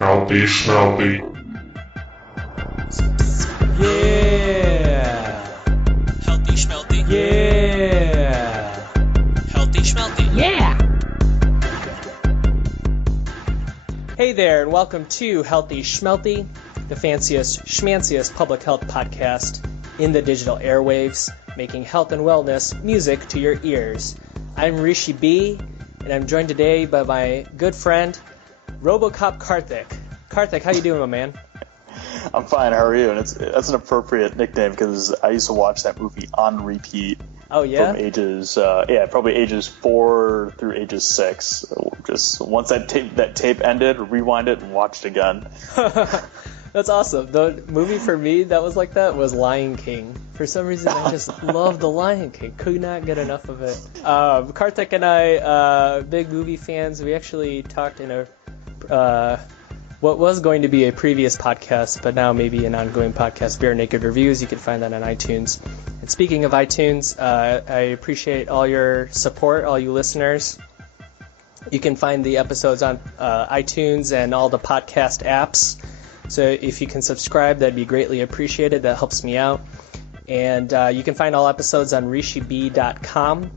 Healthy, smelty. Yeah. Healthy schmelty. Yeah. Healthy schmelty. Yeah. Hey there, and welcome to Healthy Schmelty, the fanciest, schmanciest public health podcast in the digital airwaves, making health and wellness music to your ears. I'm Rishi B, and I'm joined today by my good friend, Robo Cop Karthik. Karthik, how you doing, my man? I'm fine. How are you? And that's an appropriate nickname because I used to watch that movie on repeat. Oh yeah. From ages, probably ages 4 through ages 6. Just once that tape ended, rewind it and watch it again. That's awesome. The movie for me that was like that was Lion King. For some reason, I just love The Lion King. Could not get enough of it. Karthik and I, big movie fans. We actually talked in a what was going to be a previous podcast, but now maybe an ongoing podcast, Bare Naked Reviews. You can find that on iTunes. And speaking of iTunes, I appreciate all your support, all you listeners. You can find the episodes on iTunes and all the podcast apps. So if you can subscribe, that'd be greatly appreciated. That helps me out. And you can find all episodes on rishib.com,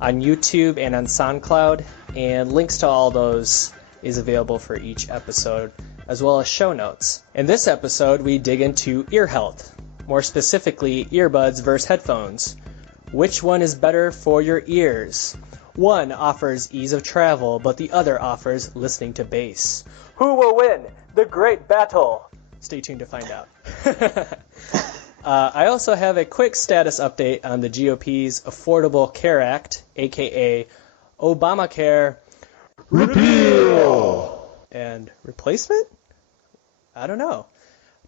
on YouTube, and on SoundCloud. And links to all those is available for each episode, as well as show notes. In this episode, we dig into ear health, more specifically earbuds versus headphones. Which one is better for your ears? One offers ease of travel, but the other offers listening to bass. Who will win the great battle? Stay tuned to find out. I also have a quick status update on the GOP's Affordable Care Act, aka Obamacare repeal and replacement? I don't know.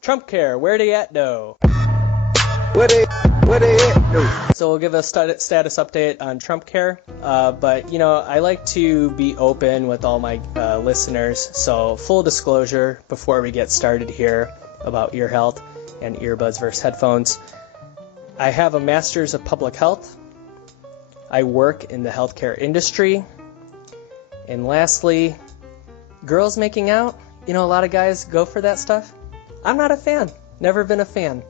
Trumpcare, where they at though? Where they at though? So we'll give a status update on Trumpcare. But you know, I like to be open with all my listeners. So full disclosure before we get started here about ear health and earbuds versus headphones. I have a master's of public health. I work in the healthcare industry. And lastly, girls making out. You know, a lot of guys go for that stuff. I'm not a fan. Never been a fan.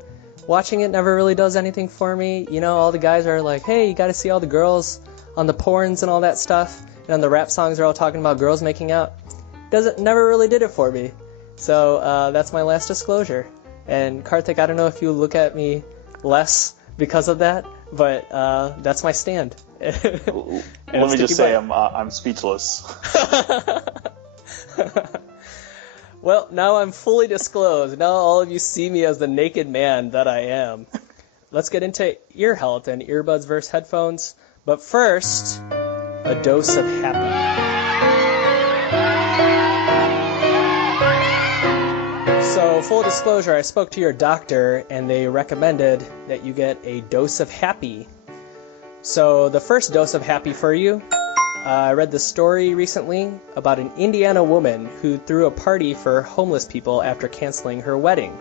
Watching it never really does anything for me. You know, all the guys are like, hey, you got to see all the girls on the porns and all that stuff. And on the rap songs, they're all talking about girls making out. Never really did it for me. So that's my last disclosure. And Karthik, I don't know if you look at me less because of that, but that's my stand. Let me just say I'm speechless. Well, now I'm fully disclosed. Now all of you see me as the naked man that I am. Let's get into ear health and earbuds versus headphones. But first, a dose of happy. So, full disclosure, I spoke to your doctor and they recommended that you get a dose of happy. So, the first dose of happy for you, I read the story recently about an Indiana woman who threw a party for homeless people after canceling her wedding.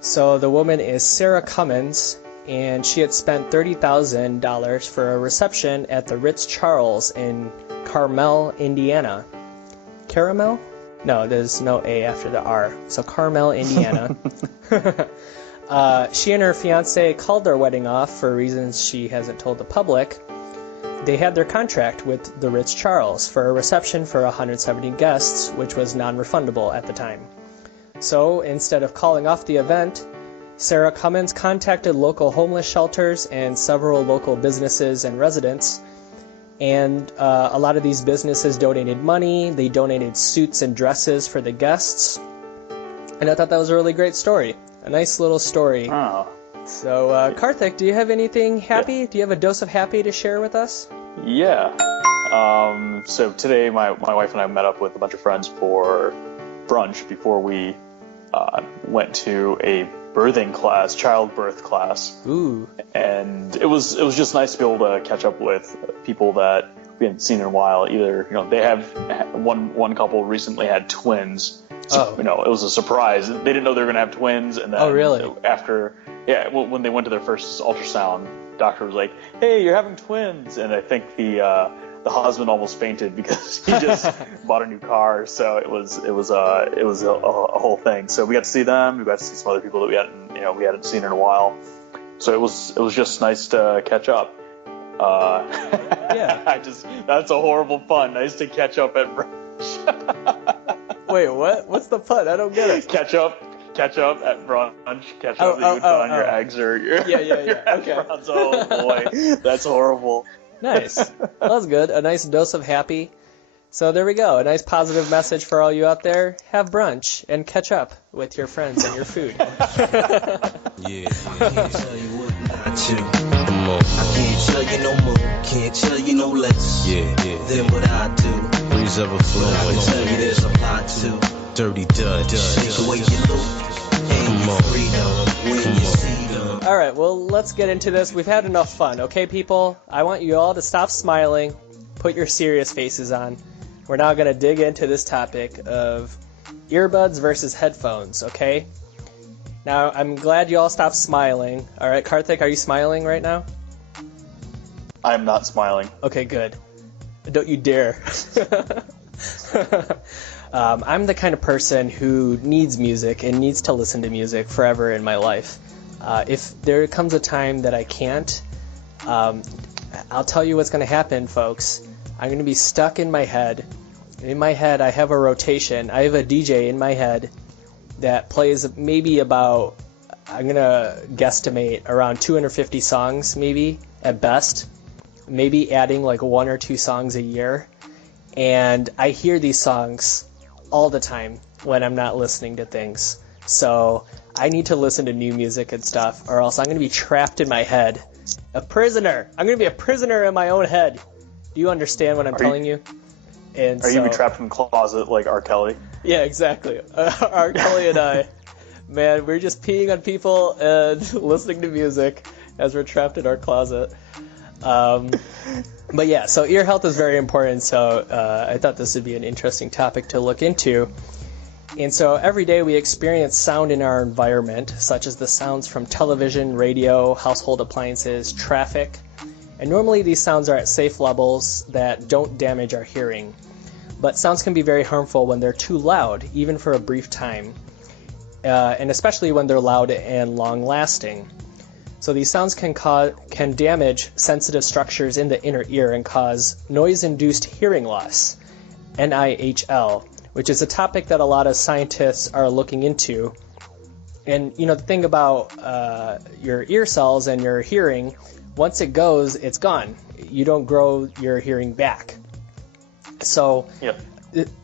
So, the woman is Sarah Cummins, and she had spent $30,000 for a reception at the Ritz-Charles in Carmel, Indiana. Caramel? No, there's no A after the R. So Carmel, Indiana. She and her fiance called their wedding off for reasons she hasn't told the public. They had their contract with the Ritz-Charles for a reception for 170 guests, which was non-refundable at the time. So instead of calling off the event, Sarah Cummins contacted local homeless shelters and several local businesses and residents. And a lot of these businesses donated money. They donated suits and dresses for the guests. And I thought that was a really great story. A nice little story. Oh. So, Karthik, do you have anything happy? Yeah. Do you have a dose of happy to share with us? Yeah. So today my wife and I met up with a bunch of friends for brunch before we went to a birthing class, childbirth class. Ooh. And it was just nice to be able to catch up with people that we hadn't seen in a while. Either, you know, they have one couple recently had twins. So, you know, it was a surprise. They didn't know they were going to have twins. And then really? When they went to their first ultrasound, doctor was like, "Hey, you're having twins." And I think the the husband almost fainted because he just bought a new car. So it was a whole thing. So we got to see them. We got to see some other people that we hadn't seen in a while. So it was just nice to catch up. Yeah. That's a horrible pun. Nice to catch up at brunch. Wait, what? What's the pun? I don't get it. Catch up at brunch. Catch up that you would put on your eggs or your Yeah. hash browns. Oh boy, that's horrible. Nice. Well, that's good. A nice dose of happy. So there we go. A nice positive message for all you out there. Have brunch and catch up with your friends and your food. Yeah, I can't tell you what not to. Come on. I can't tell you no more. Can't tell you no less. Yeah. Than what I do. Breeze ever flow. I can tell you there's a lot to. Dirty Dutch. Take away your loot. And your freedom. When you see them. All right, well, let's get into this. We've had enough fun, okay, people? I want you all to stop smiling, put your serious faces on. We're now going to dig into this topic of earbuds versus headphones, okay? Now, I'm glad you all stopped smiling. All right, Karthik, are you smiling right now? I'm not smiling. Okay, good. Don't you dare. I'm the kind of person who needs music and needs to listen to music forever in my life. If there comes a time that I can't, I'll tell you what's going to happen, folks. I'm going to be stuck in my head. In my head, I have a rotation. I have a DJ in my head that plays maybe about, I'm going to guesstimate, around 250 songs, maybe, at best. Maybe adding like 1 or 2 songs a year. And I hear these songs all the time when I'm not listening to things. So I need to listen to new music and stuff, or else I'm going to be trapped in my head. A prisoner. I'm going to be a prisoner in my own head. Do you understand what I'm telling you? And are you trapped in the closet like R. Kelly? Yeah, exactly. R. Kelly and I, man, we're just peeing on people and listening to music as we're trapped in our closet. But yeah, so ear health is very important, so I thought this would be an interesting topic to look into. And so every day we experience sound in our environment, such as the sounds from television, radio, household appliances, traffic. And normally these sounds are at safe levels that don't damage our hearing. But sounds can be very harmful when they're too loud, even for a brief time. And especially when they're loud and long-lasting. So these sounds can damage sensitive structures in the inner ear and cause noise-induced hearing loss, NIHL, which is a topic that a lot of scientists are looking into. And, you know, the thing about your ear cells and your hearing, once it goes, it's gone. You don't grow your hearing back. So, yep.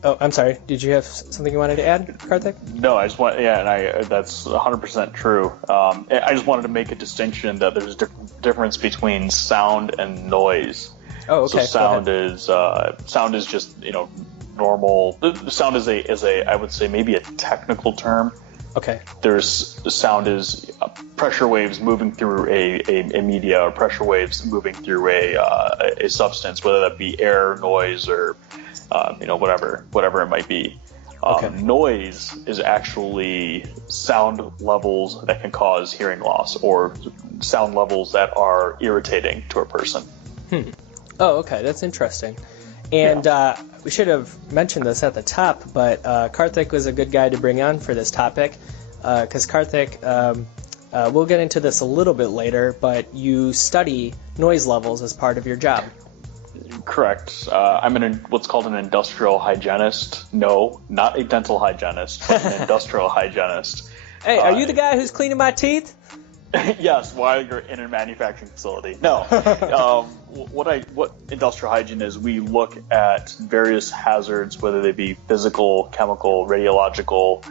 Oh, I'm sorry. Did you have something you wanted to add, Karthik? No, I just want, and that's 100% true. I just wanted to make a distinction that there's a difference between sound and noise. Oh, okay. So sound is just, normal. Sound is a I would say maybe a technical term. Okay. Sound is pressure waves moving through a media, or pressure waves moving through a substance, whether that be air, noise, or whatever it might be. Okay. Noise is actually sound levels that can cause hearing loss, or sound levels that are irritating to a person. Oh, okay, that's interesting. And we should have mentioned this at the top, but Karthik was a good guy to bring on for this topic, because Karthik, we'll get into this a little bit later, but you study noise levels as part of your job. Correct. I'm what's called an industrial hygienist. No, not a dental hygienist, but an industrial hygienist. Hey, are you the guy who's cleaning my teeth? Yes, while you're in a manufacturing facility. No. What industrial hygiene is, we look at various hazards, whether they be physical, chemical, radiological,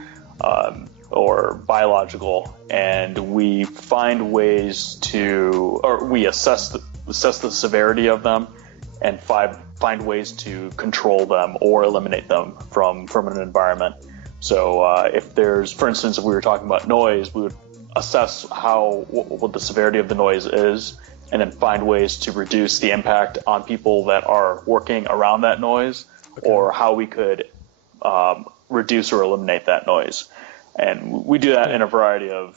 or biological, and we find ways we assess the severity of them, and find ways to control them or eliminate them from an environment. So if there's, for instance, if we were talking about noise, we would assess what the severity of the noise is, and then find ways to reduce the impact on people that are working around that noise, or how we could reduce or eliminate that noise. And we do that in a variety of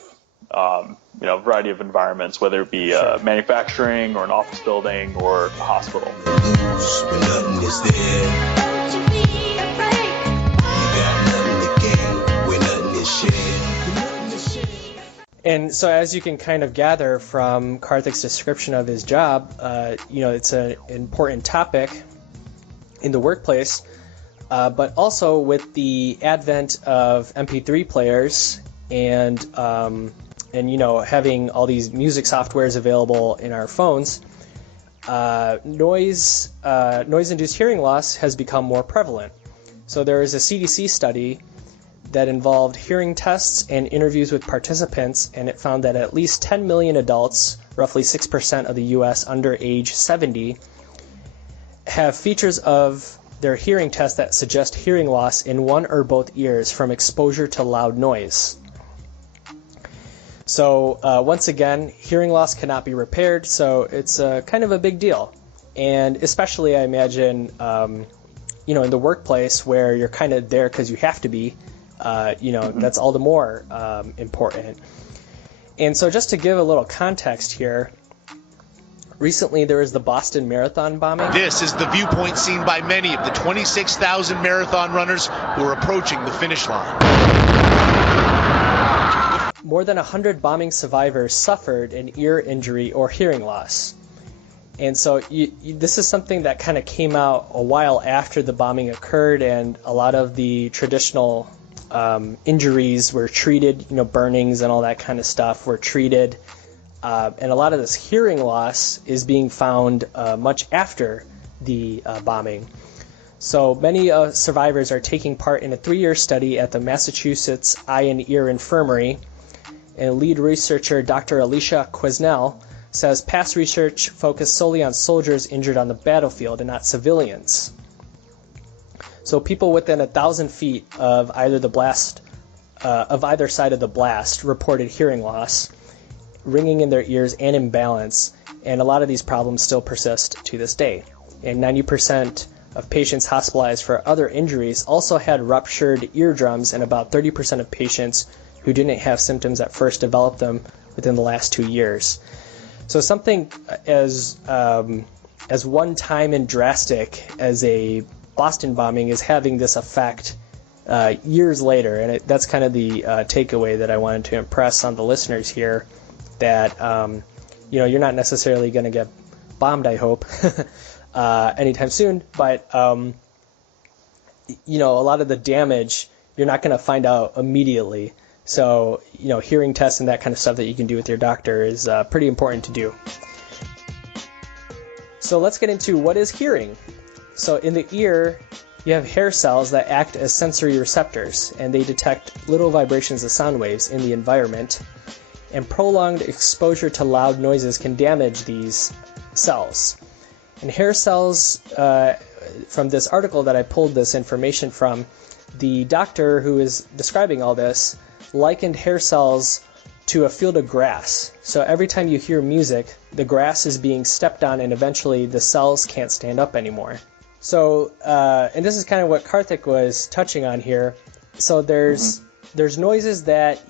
variety of environments, whether it be manufacturing or an office building or a hospital. Lose when nothing is there. Don't you be afraid. You got nothing to gain when nothing is shared. And so as you can kind of gather from Karthik's description of his job, it's an important topic in the workplace, but also with the advent of MP3 players and having all these music softwares available in our phones, noise-induced hearing loss has become more prevalent. So there is a CDC study that involved hearing tests and interviews with participants, and it found that at least 10 million adults, roughly 6% of the U.S. under age 70, have features of their hearing test that suggest hearing loss in one or both ears from exposure to loud noise. So once again, hearing loss cannot be repaired, so it's kind of a big deal. And especially, I imagine, in the workplace where you're kind of there because you have to be, that's all the more important. And so just to give a little context here, recently there was the Boston Marathon bombing. This is the viewpoint seen by many of the 26,000 marathon runners who are approaching the finish line. More than 100 bombing survivors suffered an ear injury or hearing loss. And so this is something that kind of came out a while after the bombing occurred, and a lot of the traditional injuries were treated, burnings and all that kind of stuff were treated. And a lot of this hearing loss is being found much after the bombing. So many survivors are taking part in a 3-year study at the Massachusetts Eye and Ear Infirmary. And lead researcher Dr. Alicia Quesnel says past research focused solely on soldiers injured on the battlefield and not civilians. So people within 1,000 feet of either side of the blast reported hearing loss, ringing in their ears, and imbalance, and a lot of these problems still persist to this day. And 90% of patients hospitalized for other injuries also had ruptured eardrums, and about 30% of patients who didn't have symptoms at first developed them within the last 2 years. So something as one-time and drastic as a Boston bombing is having this effect years later, and that's kind of the takeaway that I wanted to impress on the listeners here, that you're not necessarily going to get bombed, I hope, anytime soon, but a lot of the damage you're not going to find out immediately. So, hearing tests and that kind of stuff that you can do with your doctor is pretty important to do. So let's get into what is hearing. So in the ear, you have hair cells that act as sensory receptors, and they detect little vibrations of sound waves in the environment. And prolonged exposure to loud noises can damage these cells. And hair cells, from this article that I pulled this information from, the doctor who is describing all this likened hair cells to a field of grass. So every time you hear music, the grass is being stepped on, and eventually the cells can't stand up anymore. So, and this is kind of what Karthik was touching on here. So there's noises that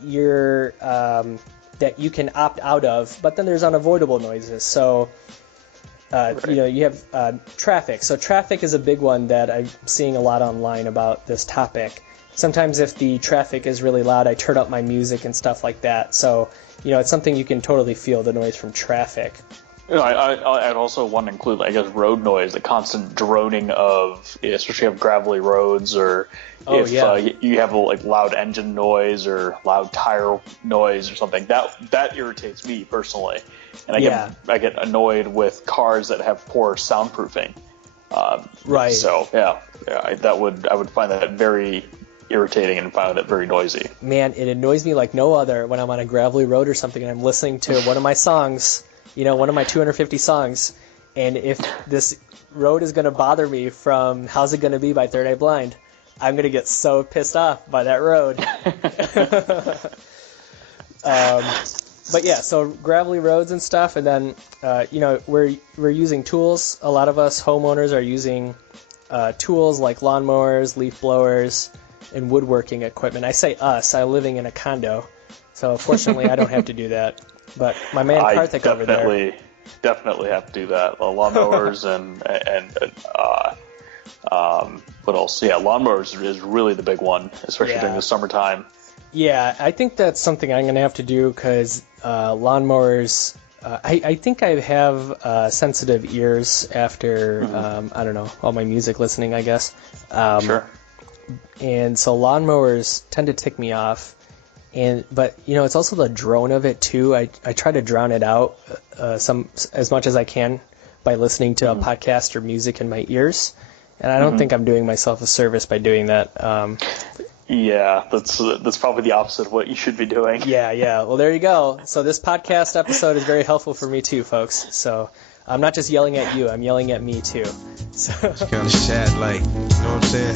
that you can opt out of, but then there's unavoidable noises. So, you have traffic. So traffic is a big one that I'm seeing a lot online about this topic. Sometimes if the traffic is really loud, I turn up my music and stuff like that. So, it's something you can totally feel, the noise from traffic. I'd also want to include, road noise, the constant droning of, especially of gravelly roads, or you have loud engine noise or loud tire noise or something. That irritates me personally, and I get annoyed with cars that have poor soundproofing. Right. So I would find that very irritating and find it very noisy. Man, it annoys me like no other when I'm on a gravelly road or something and I'm listening to one of my songs, one of my 250 songs, and if this road is going to bother me from How's It Gonna Be by Third Eye Blind, I'm going to get so pissed off by that road. But yeah, so gravelly roads and stuff, and then, we're using tools. A lot of us homeowners are using tools like lawnmowers, leaf blowers, and woodworking equipment. I say us, I'm living in a condo, So fortunately, I don't have to do that. But my man Karthik over there. Definitely have to do that. Lawnmowers and what else? Yeah, lawnmowers is really the big one, especially during the summertime. Yeah, I think that's something I'm going to have to do because lawnmowers, I think I have sensitive ears after, I don't know, all my music listening, I guess. Sure. And so lawnmowers tend to tick me off. But it's also the drone of it too. I try to drown it out as much as I can by listening to a podcast or music in my ears, and I don't think I'm doing myself a service by doing that. Yeah, that's probably the opposite of what you should be doing. Yeah. Well, there you go. So this podcast episode is very helpful for me too, folks. So I'm not just yelling at you; I'm yelling at me too. So it's kind of sad, like, you know what I'm saying?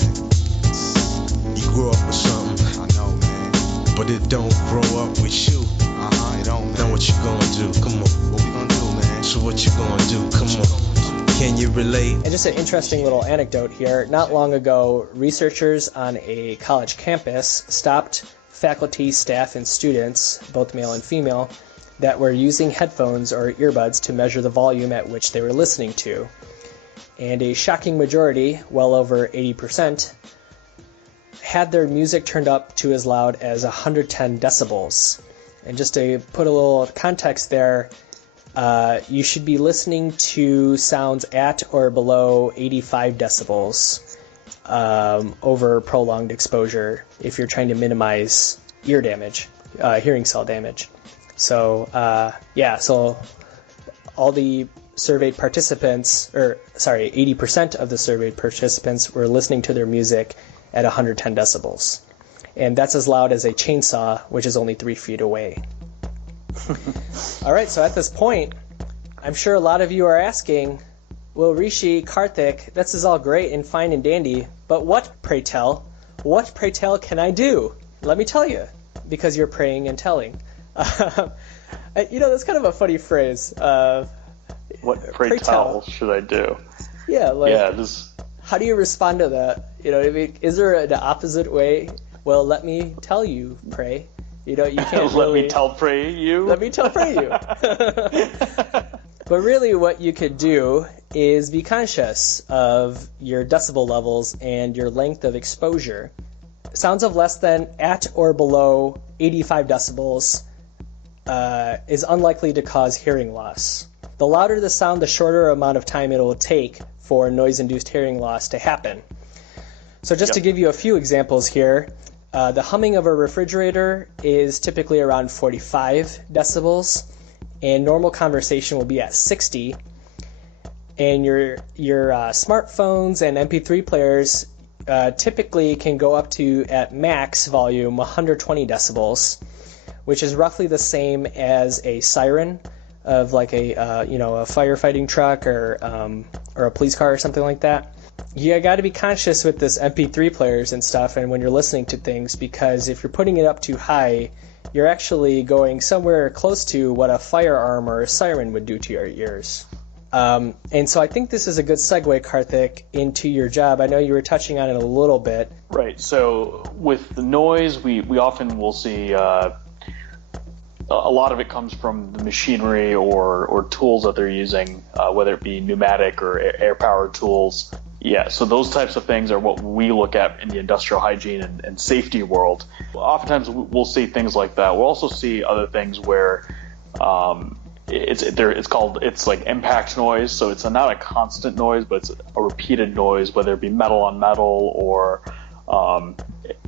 You grew up with something. I know, man. But it don't grow up with you. It don't, man. Then what you gonna do? Come on. What we gonna do, man? So what you gonna do? Come on. Can you relate? And just an interesting little anecdote here. Not long ago, researchers on a college campus stopped faculty, staff, and students, both male and female, that were using headphones or earbuds to measure the volume at which they were listening to. And a shocking majority, well over 80%, had their music turned up to as loud as 110 decibels. And just to put a little context there, you should be listening to sounds at or below 85 decibels over prolonged exposure if you're trying to minimize ear damage, hearing cell damage. So, so all the surveyed participants, 80% of the surveyed participants were listening to their music at 110 decibels. And that's as loud as a chainsaw, which is only 3 feet away. All right, so at this point, I'm sure a lot of you are asking, well, Rishi, Karthik, this is all great and fine and dandy, but what, pray tell, can I do? Let me tell you, because you're praying and telling. That's kind of a funny phrase. What, pray tell, should I do? Yeah, how do you respond to that? Is there an opposite way? Well, let me tell you, pray. You can't Let me tell pray you? Let me tell pray you. But really what you could do is be conscious of your decibel levels and your length of exposure. Sounds of less than at or below 85 decibels is unlikely to cause hearing loss. The louder the sound, the shorter amount of time it will take for noise-induced hearing loss to happen. So just to give you a few examples here, the humming of a refrigerator is typically around 45 decibels, and normal conversation will be at 60. And your smartphones and MP3 players typically can go up to, at max volume, 120 decibels, which is roughly the same as a siren of like a firefighting truck or a police car or something like that. You got to be conscious with this MP3 players and stuff, and when you're listening to things, because if you're putting it up too high, you're actually going somewhere close to what a firearm or a siren would do to your ears. And so I think this is a good segue, Karthik, into your job. I know you were touching on it a little bit. Right. So with the noise, we often will see a lot of it comes from the machinery or tools that they're using, whether it be pneumatic or air-powered tools. Yeah, so those types of things are what we look at in the industrial hygiene and safety world. Oftentimes we'll see things like that. We'll also see other things where it's like impact noise. So it's not a constant noise, but it's a repeated noise, whether it be metal on metal or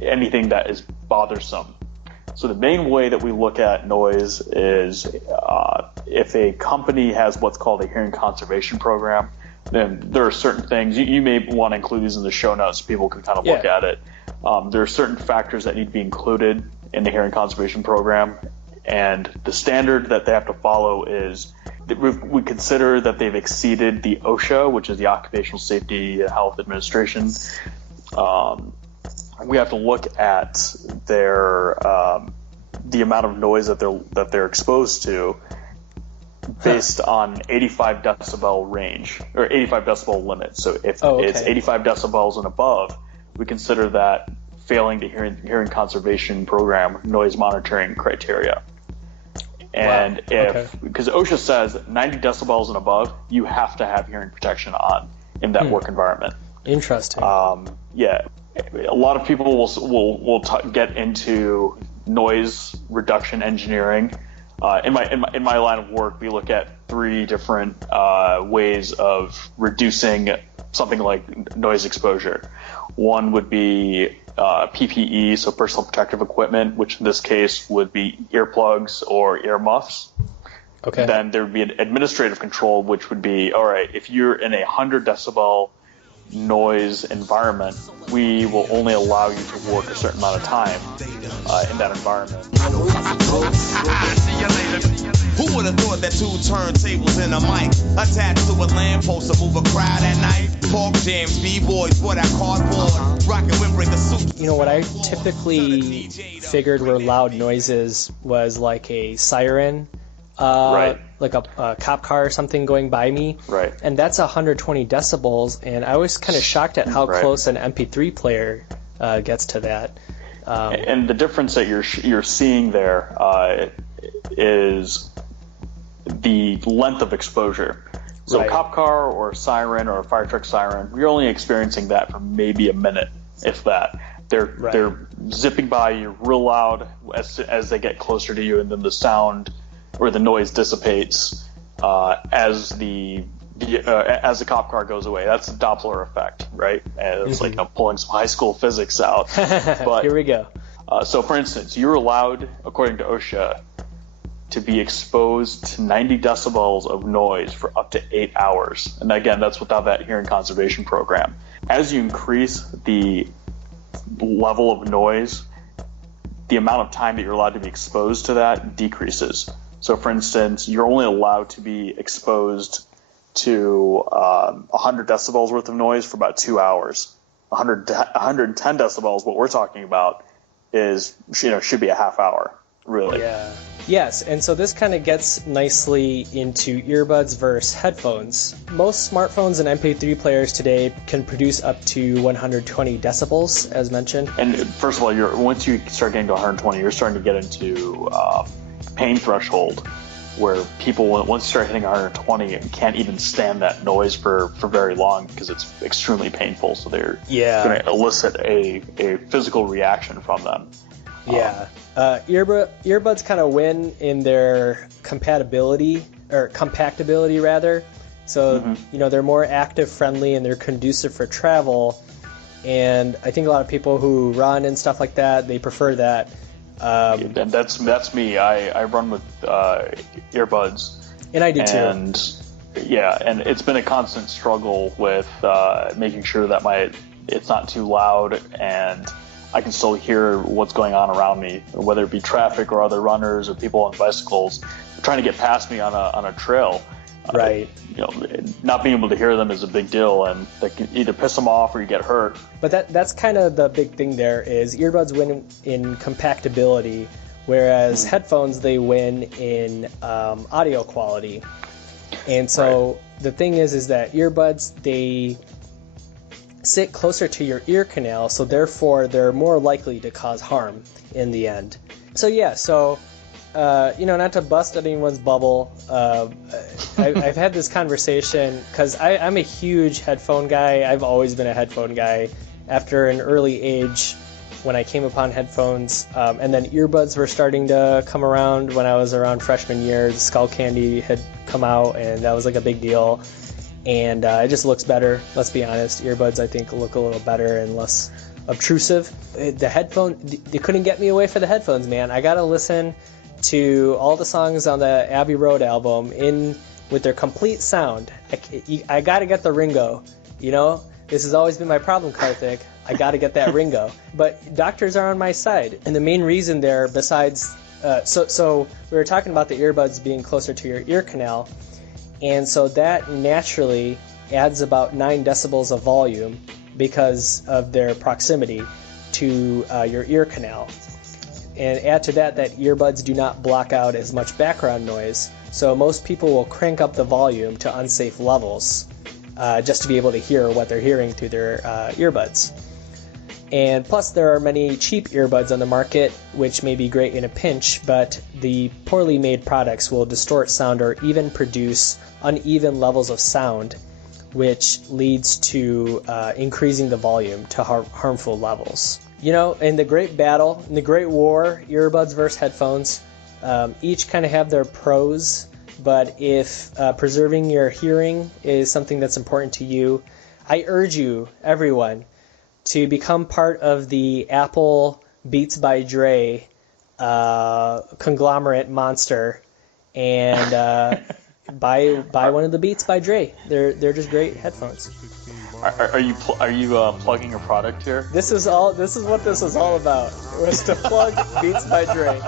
anything that is bothersome. So the main way that we look at noise is if a company has what's called a hearing conservation program, then there are certain things, you may want to include these in the show notes so people can kind of look at it. There are certain factors that need to be included in the hearing conservation program, and the standard that they have to follow is that we consider that they've exceeded the OSHA, which is the Occupational Safety and Health Administration. We have to look at their the amount of noise that they're exposed to based on 85 decibel range or 85 decibel limit. So if it's 85 decibels and above, we consider that failing the hearing conservation program noise monitoring criteria. And because OSHA says 90 decibels and above, you have to have hearing protection on in that work environment. Interesting. Yeah, a lot of people will get into noise reduction engineering. In my line of work, we look at 3 different ways of reducing something like noise exposure. One would be PPE, so personal protective equipment, which in this case would be earplugs or earmuffs. Okay. Then there would be an administrative control, which would be, all right, if you're in a 100 decibel noise environment, we will only allow you to work a certain amount of time in that environment. Who would have thought that 2 turntables and a mic attached to a lamppost to move a crowd at night? Pork jams, b-boys, for that cardboard, rockin' windbreaker suit. You know, what I typically figured were loud noises was like a siren, like a cop car or something going by me. Right. And that's 120 decibels, and I was kind of shocked at how close an MP3 player gets to that. And the difference that you're seeing there is the length of exposure. So a cop car or a siren or a fire truck siren, you're only experiencing that for maybe a minute, if that. They're zipping by you real loud as they get closer to you, and then the sound or the noise dissipates as the cop car goes away. That's the Doppler effect, right? And it's like I'm pulling some high school physics out. But here we go. So, for instance, you're allowed, according to OSHA, to be exposed to 90 decibels of noise for up to 8 hours. And again, that's without that hearing conservation program. As you increase the level of noise, the amount of time that you're allowed to be exposed to that decreases. So, for instance, you're only allowed to be exposed to 100 decibels worth of noise for about 2 hours. 110 decibels, what we're talking about, should be a half hour, really. Yeah. Yes, and so this kind of gets nicely into earbuds versus headphones. Most smartphones and MP3 players today can produce up to 120 decibels, as mentioned. And first of all, once you start getting to 120, you're starting to get into pain threshold, where people, once you start hitting 120, can't even stand that noise for very long because it's extremely painful. So they're going to elicit a physical reaction from them. Yeah. Earbuds kind of win in their compatibility, or compactability rather. So, they're more active friendly and they're conducive for travel. And I think a lot of people who run and stuff like that, they prefer that. And that's me. I run with earbuds. And I do too. And and it's been a constant struggle with making sure that it's not too loud and I can still hear what's going on around me, whether it be traffic or other runners or people on bicycles trying to get past me on a trail. Right. Not being able to hear them is a big deal, and that can either piss them off or you get hurt. But that's kind of the big thing there is earbuds win in compactability, whereas headphones, they win in audio quality. And so the thing is that earbuds, they sit closer to your ear canal, so therefore they're more likely to cause harm in the end. So not to bust anyone's bubble, I've had this conversation because I'm a huge headphone guy. I've always been a headphone guy. After an early age, when I came upon headphones, and then earbuds were starting to come around when I was around freshman year. The Skull Candy had come out, and that was like a big deal. And it just looks better, let's be honest. Earbuds, I think, look a little better and less obtrusive. The headphone, they couldn't get me away for the headphones, man. I gotta listen to all the songs on the Abbey Road album with their complete sound. I gotta get the Ringo, This has always been my problem, Karthik. I gotta get that Ringo. But doctors are on my side. And the main reason there, besides... So we were talking about the earbuds being closer to your ear canal. And so that naturally adds about 9 decibels of volume because of their proximity to your ear canal. And add to that earbuds do not block out as much background noise, so most people will crank up the volume to unsafe levels just to be able to hear what they're hearing through their earbuds. And plus, there are many cheap earbuds on the market, which may be great in a pinch, but the poorly made products will distort sound or even produce uneven levels of sound, which leads to increasing the volume to harmful levels. You know, in the great battle, in the great war, earbuds versus headphones, each kind of have their pros, but if preserving your hearing is something that's important to you, I urge you, everyone, to become part of the Apple Beats by Dre conglomerate monster and buy one of the Beats by Dre. They're just great headphones. Are you plugging your product here? This is what this was all about. Was to plug Beats by Dre.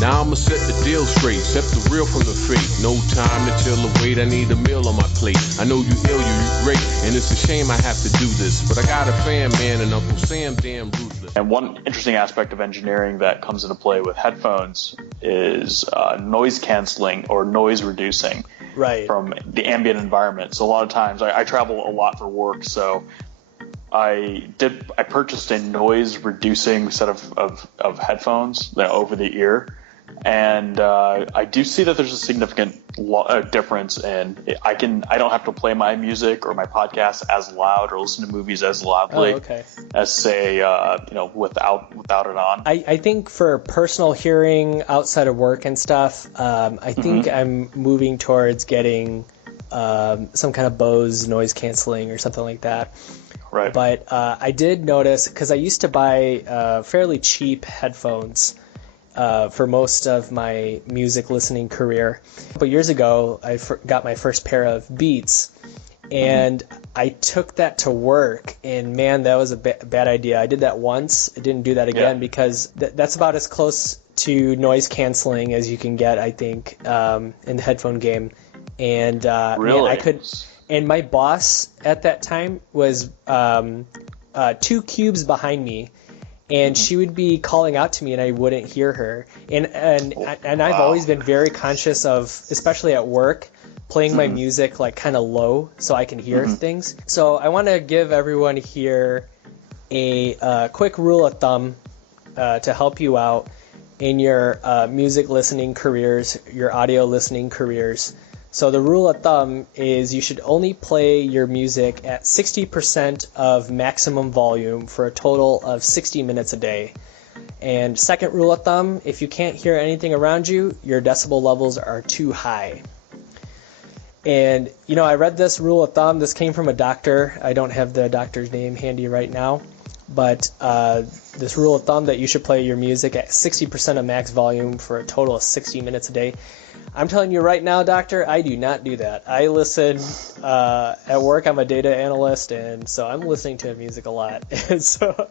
Now I'ma set the deal straight, set the real from the fake. No time to chill or wait, I need a meal on my plate. I know you ill, you great, and it's a shame I have to do this, but I got a fan, man, and Uncle Sam damn ruthless. And one interesting aspect of engineering that comes into play with headphones is noise canceling or noise reducing from the ambient environment. So a lot of times I travel a lot for work, so I purchased a noise reducing set of headphones over the ear. And I do see that there's a significant difference, and I don't have to play my music or my podcast as loud or listen to movies as loudly as say without it on. I think for personal hearing outside of work and stuff, I think I'm moving towards getting some kind of Bose noise canceling or something like that. Right. But I did notice, because I used to buy fairly cheap headphones for most of my music listening career. A couple years ago, I got my first pair of Beats, and I took that to work, and man, that was a bad idea. I did that once. I didn't do that again because that's about as close to noise canceling as you can get, I think, in the headphone game. And really? Man, I could. And my boss at that time was 2 cubes behind me. And she would be calling out to me, and I wouldn't hear her. And I've always been very conscious of, especially at work, playing my music like kind of low so I can hear things. So I want to give everyone here a quick rule of thumb to help you out in your music listening careers, your audio listening careers. So the rule of thumb is you should only play your music at 60% of maximum volume for a total of 60 minutes a day. And second rule of thumb, if you can't hear anything around you, your decibel levels are too high. And, you know, I read this rule of thumb. This came from a doctor. I don't have the doctor's name handy right now. But this rule of thumb that you should play your music at 60% of max volume for a total of 60 minutes a day. I'm telling you right now, doctor, I do not do that. I listen at work. I'm a data analyst, and so I'm listening to music a lot. And so,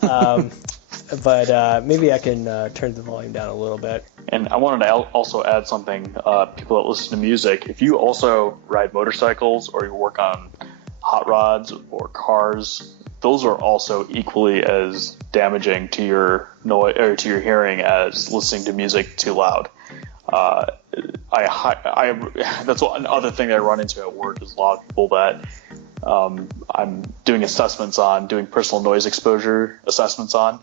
but maybe I can turn the volume down a little bit. And I wanted to also add something. People that listen to music, if you also ride motorcycles or you work on hot rods or cars, those are also equally as damaging to your noise or to your hearing as listening to music too loud. That's another thing that I run into at work is a lot of people that I'm doing assessments on, doing personal noise exposure assessments on.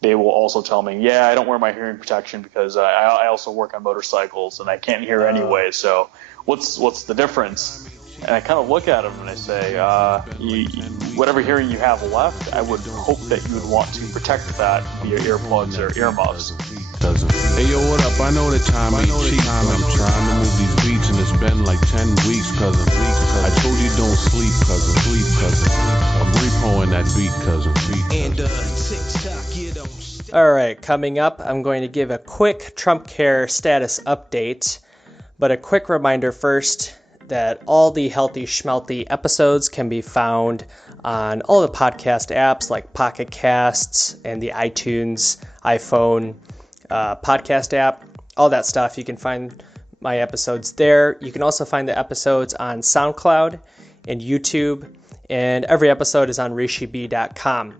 They will also tell me, yeah, I don't wear my hearing protection because I also work on motorcycles and I can't hear anyway. So what's the difference? And I kind of look at them and I say, whatever hearing you have left, I would hope that you would want to protect that via earplugs or earmuffs. Hey yo, what up? I know that time ain't cheap, but I'm trying to move these beats and it's been like 10 weeks, cousin. I told you don't sleep, cousin. I'm repoing that beat, cousin. Alright, coming up, I'm going to give a quick Trumpcare status update, but a quick reminder first that all the Healthy Schmelty episodes can be found on all the podcast apps like Pocket Casts and the iTunes, iPhone podcast app, all that stuff. You can find my episodes there. You can also find the episodes on SoundCloud and YouTube, and every episode is on rishib.com.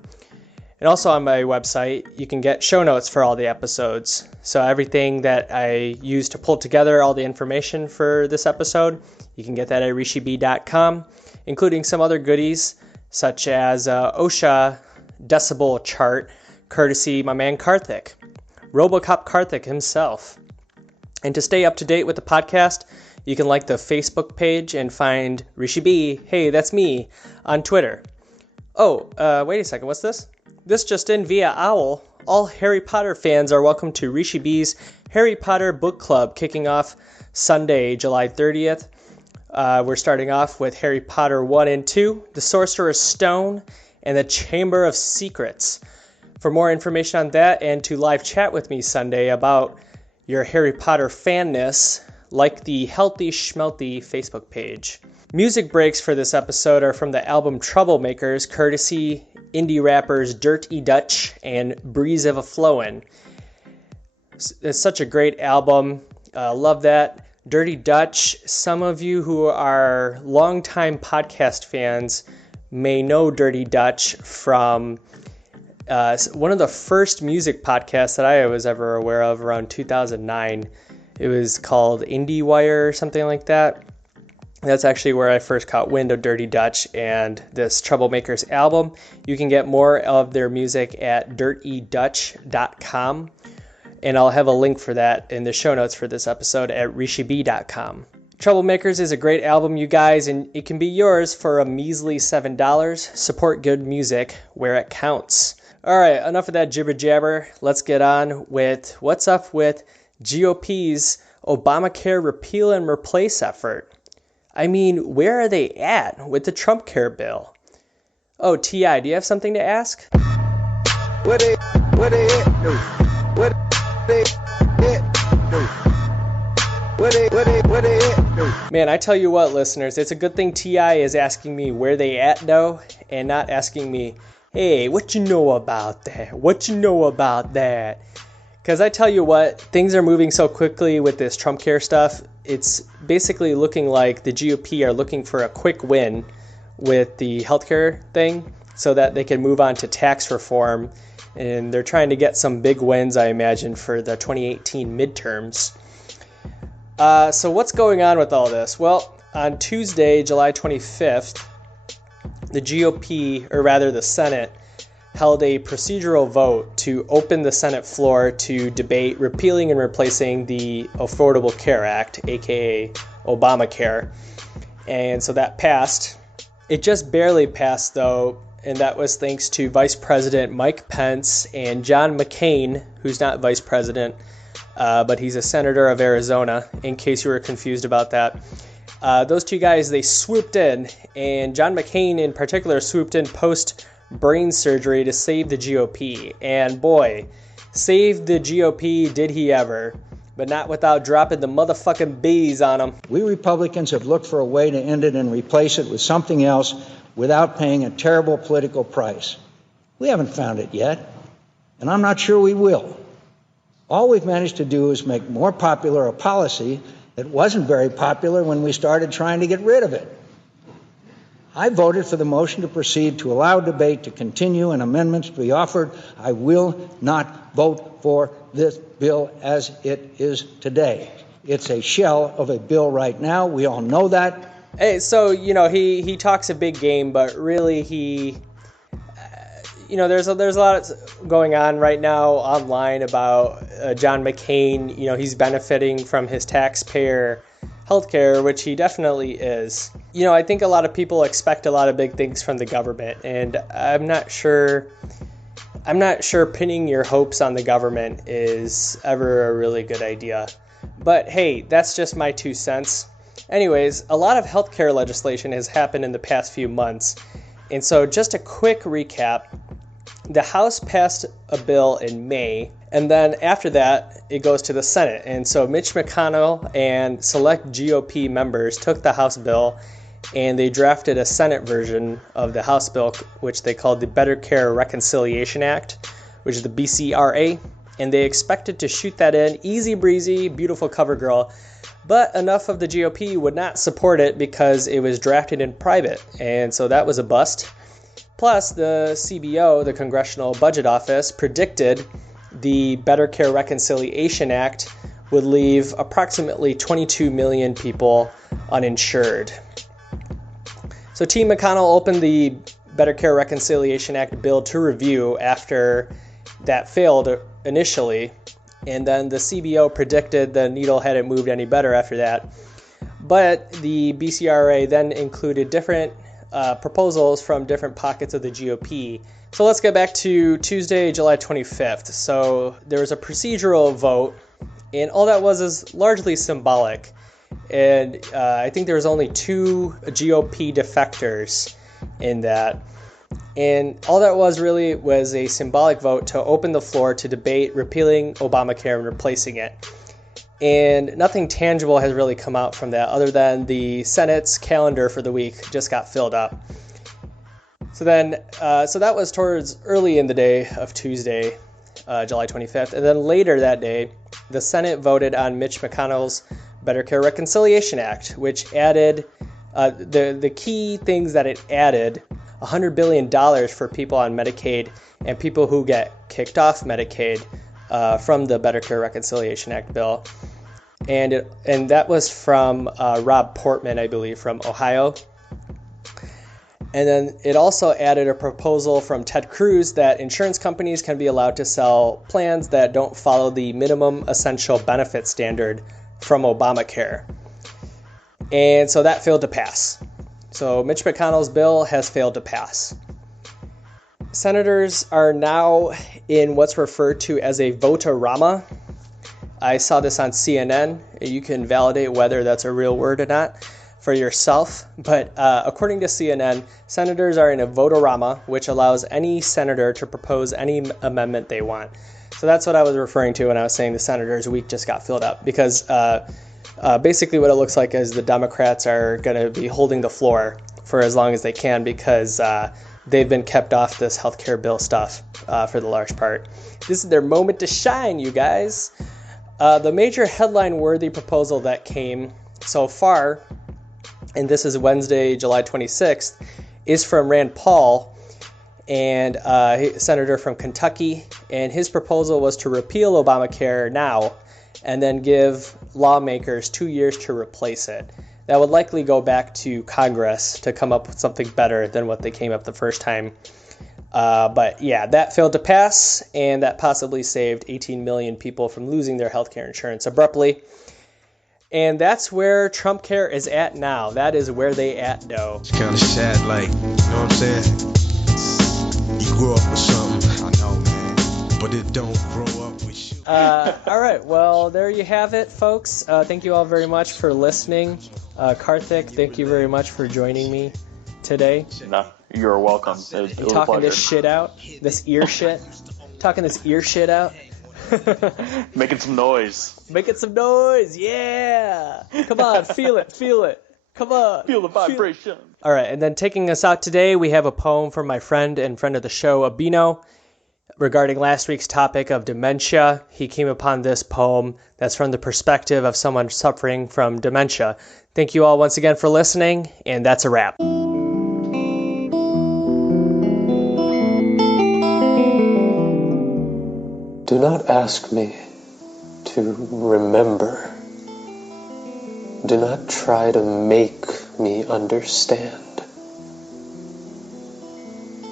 And also on my website, you can get show notes for all the episodes. So everything that I use to pull together all the information for this episode, you can get that at rishib.com, including some other goodies such as OSHA decibel chart, courtesy my man Karthik, Robo Cop Karthik himself. And to stay up to date with the podcast, you can like the Facebook page and find Rishi B, hey, that's me, on Twitter. Oh, wait a second, what's this? This just in via Owl. All Harry Potter fans are welcome to Rishi B's Harry Potter Book Club, kicking off Sunday, July 30th. We're starting off with Harry Potter 1 and 2, The Sorcerer's Stone, and The Chamber of Secrets. For more information on that and to live chat with me Sunday about your Harry Potter fanness, like the Healthy Schmelty Facebook page. Music breaks for this episode are from the album Troublemakers, courtesy indie rappers Dirty Dutch and Breeze of a Flowin'. It's such a great album. Love that. Dirty Dutch, some of you who are longtime podcast fans may know Dirty Dutch from one of the first music podcasts that I was ever aware of around 2009. It was called IndieWire or something like that. That's actually where I first caught wind of Dirty Dutch and this Troublemakers album. You can get more of their music at dirtydutch.com, and I'll have a link for that in the show notes for this episode at rishib.com. Troublemakers is a great album, you guys, and it can be yours for a measly $7. Support good music where it counts. All right, enough of that jibber jabber. Let's get on with what's up with GOP's Obamacare repeal and replace effort. I mean, where are they at with the Trumpcare bill? Oh, T.I., do you have something to ask? What they do? What they do? What they do? Man, I tell you what, listeners, it's a good thing T.I. is asking me where they at, though, and not asking me, hey, what you know about that? What you know about that? Because I tell you what, things are moving so quickly with this Trumpcare stuff. It's basically looking like the GOP are looking for a quick win with the healthcare thing so that they can move on to tax reform. And they're trying to get some big wins, I imagine, for the 2018 midterms. So what's going on with all this? Well, on Tuesday, July 25th, the GOP, or rather the Senate, held a procedural vote to open the Senate floor to debate repealing and replacing the Affordable Care Act, aka Obamacare. And so that passed. It just barely passed, though, and that was thanks to Vice President Mike Pence and John McCain, who's not vice president, but he's a senator of Arizona, in case you were confused about that. Those two guys, they swooped in, and John McCain in particular swooped in post-brain surgery to save the GOP. And boy, save the GOP did he ever, but not without dropping the motherfucking B's on them. We Republicans have looked for a way to end it and replace it with something else without paying a terrible political price. We haven't found it yet, and I'm not sure we will. All we've managed to do is make more popular a policy that wasn't very popular when we started trying to get rid of it. I voted for the motion to proceed to allow debate to continue and amendments to be offered. I will not vote for this bill as it is today. It's a shell of a bill right now. We all know that. Hey, so, he talks a big game, but really there's a lot going on right now online about John McCain. He's benefiting from his taxpayer healthcare, which he definitely is. I think a lot of people expect a lot of big things from the government, and I'm not sure pinning your hopes on the government is ever a really good idea. But hey, that's just my 2 cents. Anyways, a lot of healthcare legislation has happened in the past few months. And so just a quick recap. The House passed a bill in May, and then after that, it goes to the Senate. And so Mitch McConnell and select GOP members took the House bill, and they drafted a Senate version of the House bill, which they called the Better Care Reconciliation Act, which is the BCRA. And they expected to shoot that in, easy breezy, beautiful cover girl. But enough of the GOP would not support it because it was drafted in private, and so that was a bust. Plus, the CBO, the Congressional Budget Office, predicted the Better Care Reconciliation Act would leave approximately 22 million people uninsured. So Team McConnell opened the Better Care Reconciliation Act bill to review after that failed initially, and then the CBO predicted the needle hadn't moved any better after that. But the BCRA then included different proposals from different pockets of the GOP. So let's get back to Tuesday, July 25th. So there was a procedural vote, and all that was is largely symbolic. And I think there was only 2 GOP defectors in that. And all that was really was a symbolic vote to open the floor to debate repealing Obamacare and replacing it. And nothing tangible has really come out from that other than the Senate's calendar for the week just got filled up. So that was towards early in the day of Tuesday, July 25th. And then later that day, the Senate voted on Mitch McConnell's Better Care Reconciliation Act, which added the key things that it added: $100 billion for people on Medicaid and people who get kicked off Medicaid from the Better Care Reconciliation Act bill. And that was from Rob Portman, I believe, from Ohio. And then it also added a proposal from Ted Cruz that insurance companies can be allowed to sell plans that don't follow the minimum essential benefit standard from Obamacare. And so that failed to pass. So Mitch McConnell's bill has failed to pass. Senators are now in what's referred to as a vote-a-rama. I saw this on CNN. You can validate whether that's a real word or not for yourself. But according to CNN, senators are in a vote-a-rama, which allows any senator to propose any amendment they want. So that's what I was referring to when I was saying the senators' week just got filled up, because basically what it looks like is the Democrats are going to be holding the floor for as long as they can, because they've been kept off this healthcare bill stuff for the large part. This is their moment to shine, you guys. The major headline-worthy proposal that came so far, and this is Wednesday, July 26th, is from Rand Paul, and senator from Kentucky, and his proposal was to repeal Obamacare now and then give lawmakers 2 years to replace it. That would likely go back to Congress to come up with something better than what they came up the first time. But yeah, that failed to pass, and that possibly saved 18 million people from losing their healthcare insurance abruptly. And that's where Trumpcare is at now. That is where they at, though. It's kind of sad, like, you know what I'm saying? You grew up with something, I know, man, but it don't grow up with you. All right, well, there you have it, folks. Thank you all very much for listening. Karthik, thank you very much for joining me today. No, you're welcome. It was a talking pleasure. this shit out, this ear shit. Talking this ear shit out. Making some noise. Making some noise, yeah. Come on, feel it. Come on. Feel the vibration. All right, and then taking us out today, we have a poem from my friend and friend of the show, Abino, regarding last week's topic of dementia. He came upon this poem that's from the perspective of someone suffering from dementia. Thank you all once again for listening, and that's a wrap. Do not ask me to remember. Do not try to make me understand.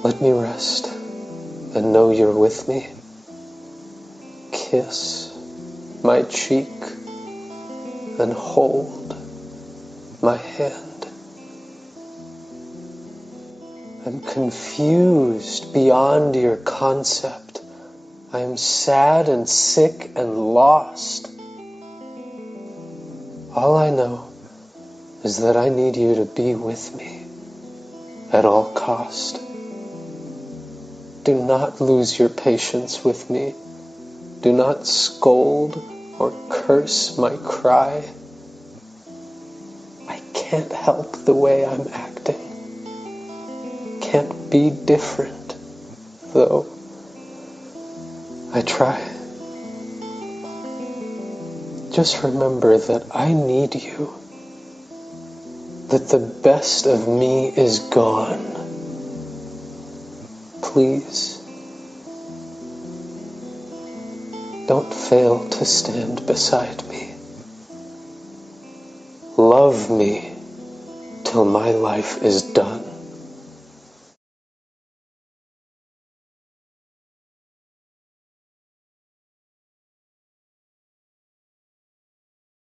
Let me rest and know you're with me. Kiss my cheek and hold my hand. I'm confused beyond your concept. I am sad and sick and lost. All I know is that I need you to be with me at all cost. Do not lose your patience with me. Do not scold or curse my cry. I can't help the way I'm acting. Can't be different, though. I try. Just remember that I need you. That the best of me is gone. Please, don't fail to stand beside me. Love me till my life is done.